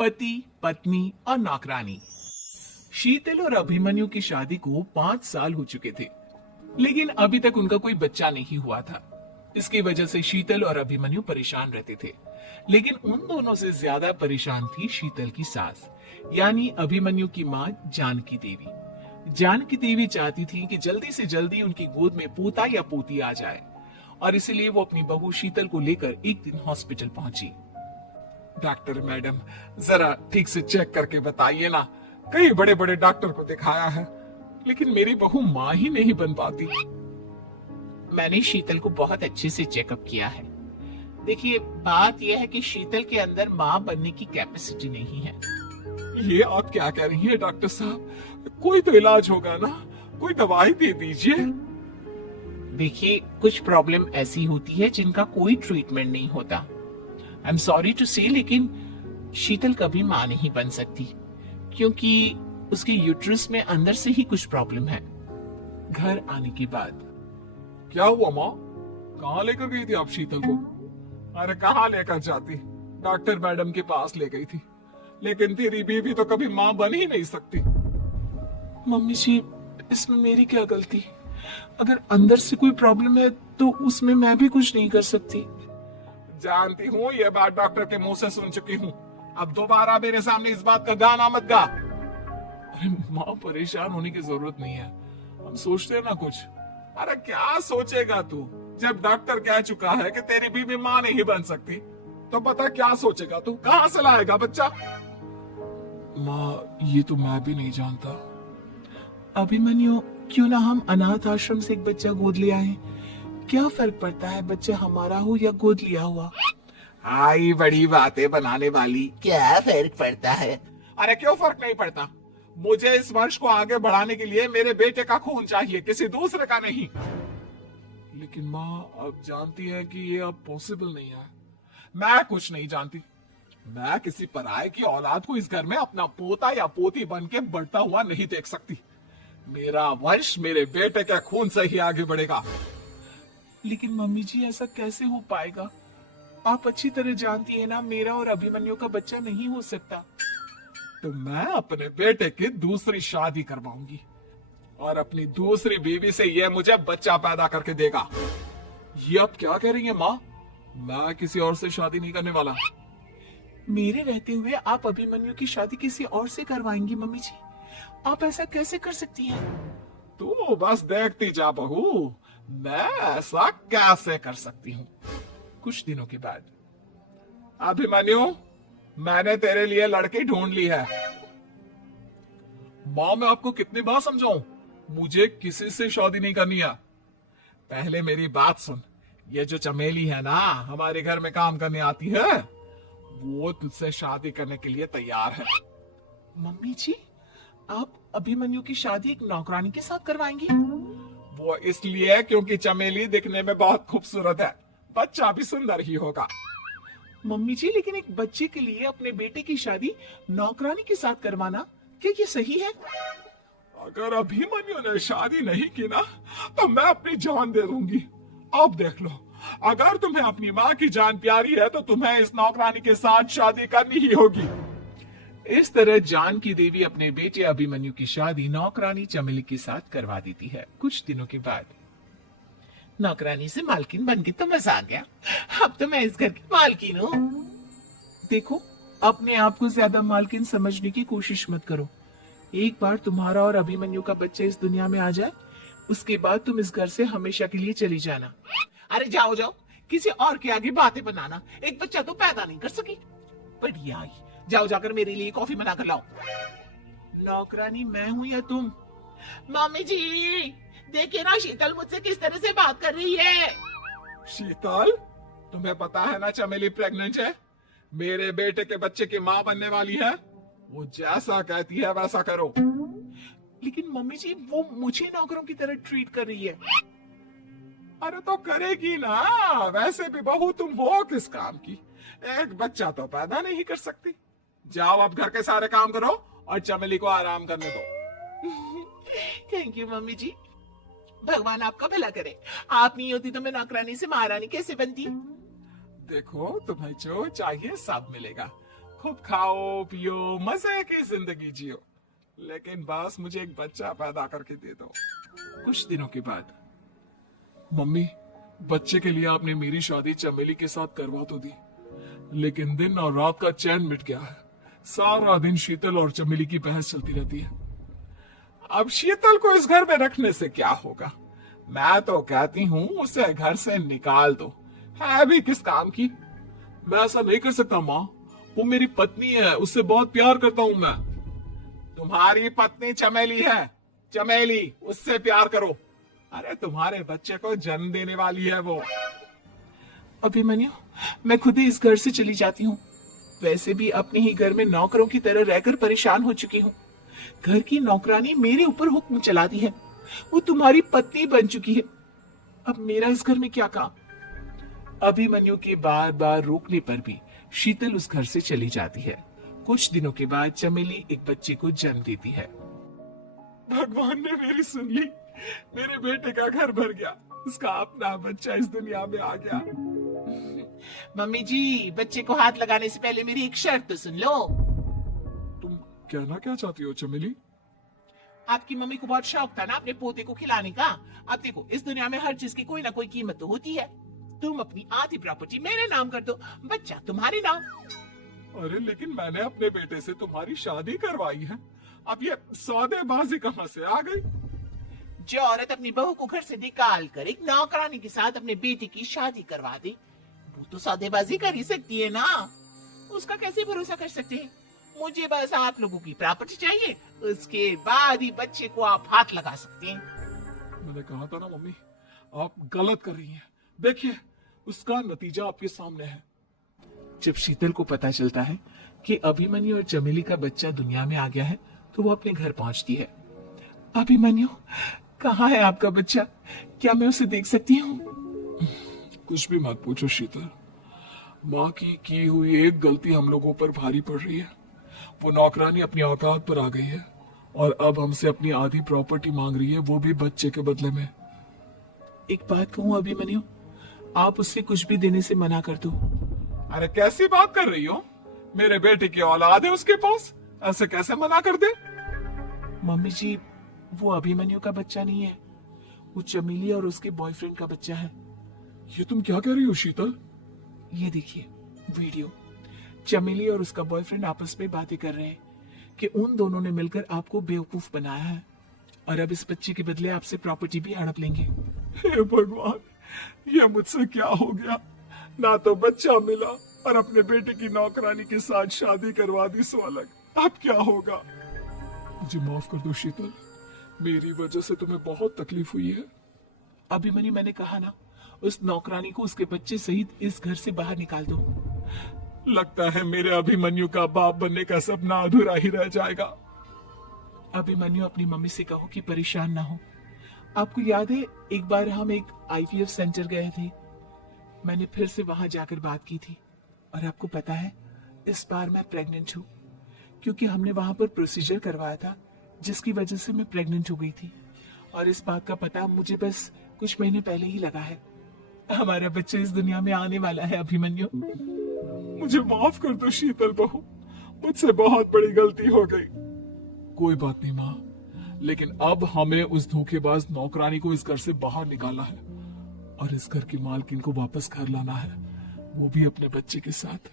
पति, पत्नी और नौकरानी। शीतल और अभिमन्यु की शादी को 5 साल हो चुके थे, लेकिन अभी तक उनका कोई बच्चा नहीं हुआ था। इसकी वजह से शीतल और अभिमन्यु परेशान रहते थे, लेकिन उन दोनों से ज्यादा परेशान थी शीतल की सास, यानी अभिमन्यु की माँ जानकी देवी। जानकी देवी चाहती थी कि जल्दी से जल्दी उनकी गोद में पोता या पोती आ जाए, और इसलिए वो अपनी बहू शीतल को लेकर एक दिन हॉस्पिटल पहुंची। डॉक्टर मैडम, जरा ठीक से चेक करके बताइए ना। कई बड़े बड़े डॉक्टर को दिखाया है, लेकिन मेरी बहू माँ ही नहीं बन पाती। मैंने शीतल को बहुत अच्छे से चेकअप किया है। देखिए, बात यह है कि शीतल के अंदर माँ बनने की कैपेसिटी नहीं है। ये आप क्या कह रही हैं डॉक्टर साहब? कोई तो इलाज होगा ना, कोई दवाई दे दीजिए। देखिए, कुछ प्रॉब्लम ऐसी होती है जिनका कोई ट्रीटमेंट नहीं होता। आई एम सॉरी टू से, लेकिन शीतल कभी माँ नहीं बन सकती, क्योंकि उसके यूट्रस में अंदर से ही कुछ प्रॉब्लम है। घर आने के बाद क्या हुआ माँ? कहाँ लेकर गई थी आप शीतल को? अरे कहाँ लेकर जाती, डॉक्टर मैडम के पास ले गई थी, लेकिन तेरी बीवी तो कभी माँ बन ही नहीं सकती। मम्मी जी, इसमें मेरी क्या गलती? अगर अंदर से कोई प्रॉब्लम है तो उसमें मैं भी कुछ नहीं कर सकती। जानती हूँ, ये बात डॉक्टर के मुंह से सुन चुकी हूँ। अब दोबारा मेरे सामने इस बात का गाना मत गा। अरे माँ, परेशान होने की जरूरत नहीं है, हम सोचते हैं ना कुछ। अरे क्या सोचेगा तू? जब डॉक्टर कह चुका है कि तेरी बीवी माँ नहीं बन सकती, तो पता क्या सोचेगा तू? कहाँ से लाएगा बच्चा? माँ, ये तो मैं भी नहीं जानता। अभिमन्यु, क्यों ना हम अनाथ आश्रम से एक बच्चा गोद ले आए? क्या फर्क पड़ता है बच्चा हमारा हो या गोद लिया हुआ? आई बड़ी बातें बनाने वाली। क्या फर्क पड़ता है? अरे क्यों फर्क नहीं पड़ता? मुझे इस वंश को आगे बढ़ाने के लिए मेरे बेटे का खून चाहिए, किसी दूसरे का नहीं। लेकिन माँ, आप जानती है कि ये अब पॉसिबल नहीं है। मैं कुछ नहीं जानती। मैं किसी पराये की औलाद को इस घर में अपना पोता या पोती बन के बढ़ता हुआ नहीं देख सकती। मेरा वंश मेरे बेटे के खून से ही आगे बढ़ेगा। लेकिन मम्मी जी, ऐसा कैसे हो पाएगा? आप अच्छी तरह जानती है ना, मेरा और अभिमन्यु का बच्चा नहीं हो सकता। तो मैं अपने बेटे की दूसरी शादी करवाऊंगी, और अपनी दूसरी बीवी से यह मुझे बच्चा पैदा करके देगा। ये आप क्या कह रही हैं माँ? मैं किसी और से शादी नहीं करने वाला। मेरे रहते हुए आप अभिमन्यु की शादी किसी और से करवाएंगी? मम्मी जी, आप ऐसा कैसे कर सकती हैं? तू बस देखती जा बहू, मैं ऐसा कैसे कर सकती हूँ। कुछ दिनों के बाद, अभिमन्यु, मैंने तेरे लिए लड़की ढूंढ ली है। माँ, मैं आपको कितनी बार समझाऊं, मुझे किसी से शादी नहीं करनी है। पहले मेरी बात सुन। ये जो चमेली है ना, हमारे घर में काम करने आती है, वो तुझसे शादी करने के लिए तैयार है। मम्मी जी, आप अभिमन्यु की शादी एक नौकरानी के साथ करवाएंगी? वो इसलिए क्योंकि चमेली दिखने में बहुत खूबसूरत है, बच्चा भी सुंदर ही होगा। मम्मी जी, लेकिन एक बच्चे के लिए अपने बेटे की शादी नौकरानी के साथ करवाना, क्या ये सही है? अगर अभिमन्यु ने शादी नहीं की ना, तो मैं अपनी जान दे दूंगी। अब देख लो, अगर तुम्हें अपनी माँ की जान प्यारी है तो तुम्हें इस नौकरानी के साथ शादी करनी ही होगी। इस तरह जानकी देवी अपने बेटे अभिमन्यु की शादी नौकरानी चमेली के साथ करवा देती है। कुछ दिनों के बाद, नौकरानी से मालकिन बन के तो मजा आ गया, अब तो मैं इस घर की मालकिन हूँ। देखो, अपने आप को ज्यादा मालकिन समझने की कोशिश मत करो। एक बार तुम्हारा और अभिमन्यु का बच्चा इस दुनिया में आ जाए, उसके बाद तुम इस घर से हमेशा के लिए चली जाना। अरे जाओ जाओ, किसी और के आगे बातें बनाना, एक बच्चा तो पैदा नहीं कर सकी। बढ़िया आई, जाओ जाकर मेरे लिए कॉफी बना कर लाओ। नौकरानी मैं हूँ या तुम? मम्मी जी, देखिए ना शीतल मुझसे किस तरह से बात कर रही है। शीतल, तुम्हें पता है ना चमेली प्रेग्नेंट है, मेरे बेटे के बच्चे की माँ बनने वाली है। वो जैसा कहती है वैसा करो। लेकिन मम्मी जी, वो मुझे नौकरों की तरह ट्रीट कर रही है। अरे तो करेगी ना, वैसे भी बहू तुम वो किस काम की, एक बच्चा तो पैदा नहीं कर सकती। जाओ अब घर के सारे काम करो और चमेली को आराम करने दो। थैंक यू मम्मी जी, भगवान आपका भला करे। आप नहीं होती तो मैं नौकरानी से महारानी कैसे बनती? देखो, तुम्हें जो चाहिए सब मिलेगा, खूब खाओ पियो, मजे की जिंदगी जियो, लेकिन बस मुझे एक बच्चा पैदा करके दे दो। कुछ दिनों के बाद मम्मी, बच्चे के लिए आपने मेरी शादी चमेली के साथ करवा तो दी, लेकिन दिन और रात का चैन मिट गया है। सारा दिन शीतल और चमेली की बहस चलती रहती है। अब शीतल को इस घर में रखने से क्या होगा? मैं तो कहती हूँ उसे घर से निकाल दो, है भी किस काम की। मैं ऐसा नहीं कर सकता माँ, वो मेरी पत्नी है, उससे बहुत प्यार करता हूँ मैं। तुम्हारी पत्नी चमेली है, चमेली, उससे प्यार करो। अरे तुम्हारे बच्चे को जन्म देने वाली है वो। अभिमन्यु, मैं खुद ही इस घर से चली जाती हूँ। वैसे भी अपने ही घर में नौकरों की तरह रहकर परेशान हो चुकी हूँ। घर की नौकरानी मेरे ऊपर हुक्म चलाती है, वो तुम्हारी पत्नी बन चुकी है। अब मेरा इस घर में क्या काम? अभिमन्यु के बार बार रोकने पर भी शीतल उस घर से चली जाती है। कुछ दिनों के बाद चमेली एक बच्चे को जन्म देती है। भगवान ने मेरी सुन ली, मेरे बेटे का घर भर गया, उसका अपना बच्चा इस दुनिया में आ गया। मम्मी जी, बच्चे को हाथ लगाने से पहले मेरी एक शर्त तो सुन लो। तुम कहना क्या चाहती हो चमेली? आपकी मम्मी को बहुत शौक था ना अपने पोते को खिलाने का। अब देखो, इस दुनिया में हर चीज की कोई ना कोई कीमत तो होती है। तुम अपनी आधी प्रॉपर्टी मेरे नाम कर दो, बच्चा तुम्हारे नाम। अरे लेकिन मैंने अपने बेटे से तुम्हारी शादी करवाई है, अब ये सौदेबाजी कहाँ से आ गई? जो औरत अपनी बहू को घर से निकाल कर एक नौकरानी के साथ अपने बेटे की शादी करवा दे, वो तो सौदेबाजी कर ही सकती है ना। उसका कैसे भरोसा कर सकते हैं? मुझे बस आप लोगों की प्रॉपर्टी चाहिए, उसके बाद ही बच्चे को आप हाथ लगा सकते हैं। मैंने कहा था ना मम्मी, आप गलत कर रही हैं। देखिए, उसका नतीजा आपके सामने है। जब शीतल को पता चलता है कि अभिमन्यु और चमेली का बच्चा दुनिया में आ गया है, तो वो अपने घर पहुंचती है। अभिमन्यु, कहाँ है आपका बच्चा? क्या मैं उसे देख सकती हूँ? कुछ भी मत पूछो शीतल, माँ की हुई एक गलती हम लोगों पर भारी पड़ रही है। वो नौकरानी अपनी औकात पर आ गई है और अब हमसे अपनी आधी प्रॉपर्टी मांग रही है, वो भी बच्चे के बदले में। एक बात कहूँ अभिमन्यु, आप उससे कुछ भी देने से मना कर दो। अरे कैसी बात कर रही हो? मेरे बेटे की औलाद है उसके पास, ऐसे कैसे मना कर दे? मम्मी जी, वो अभिमन्यु का बच्चा नहीं है, वो चमेली और उसके बॉयफ्रेंड का बच्चा है। ये तुम क्या कह रही हो शीतल? ये देखिए वीडियो, चमेली और उसका बॉयफ्रेंड आपस में बातें कर रहे हैं कि उन दोनों ने मिलकर आपको बेवकूफ बनाया है और अब इस बच्चे के बदले आपसे प्रॉपर्टी भी हड़प लेंगे। हे भगवान, ये मुझसे क्या हो गया? ना तो बच्चा मिला और अपने बेटे की नौकरानी के साथ शादी करवा दी सो अलग। अब क्या होगा? मुझे माफ कर दो शीतल, मेरी वजह से तुम्हें बहुत तकलीफ हुई है। अभिमन्यु, मैंने कहा ना, उस नौकरानी को उसके बच्चे सहित इस घर से बाहर निकाल दो। लगता है मेरे अभिमन्यु का बाप बनने का सपना अधूरा ही रह जाएगा। अभिमन्यु, अपनी मम्मी से कहो कि परेशान ना हो। आपको याद है, एक बार हम एक IVF सेंटर गए थे, मैंने फिर से वहां जाकर बात की थी और आपको पता है, इस बार मैं प्रेग्नेंट हूँ, क्योंकि हमने वहां पर प्रोसीजर करवाया था जिसकी वजह से मैं प्रेग्नेंट हो गई थी। और इस बात का पता मुझे बस कुछ महीने पहले ही लगा है। हमारा बच्चा इस दुनिया में आने वाला है अभिमन्यु। मुझे माफ कर दो शीतल बहू, मुझसे बहुत बड़ी गलती हो गई। कोई बात नहीं माँ, लेकिन अब हमें उस धोखेबाज नौकरानी को इस घर से बाहर निकालना है और इस घर की मालकिन को वापस घर लाना है, वो भी अपने बच्चे के साथ।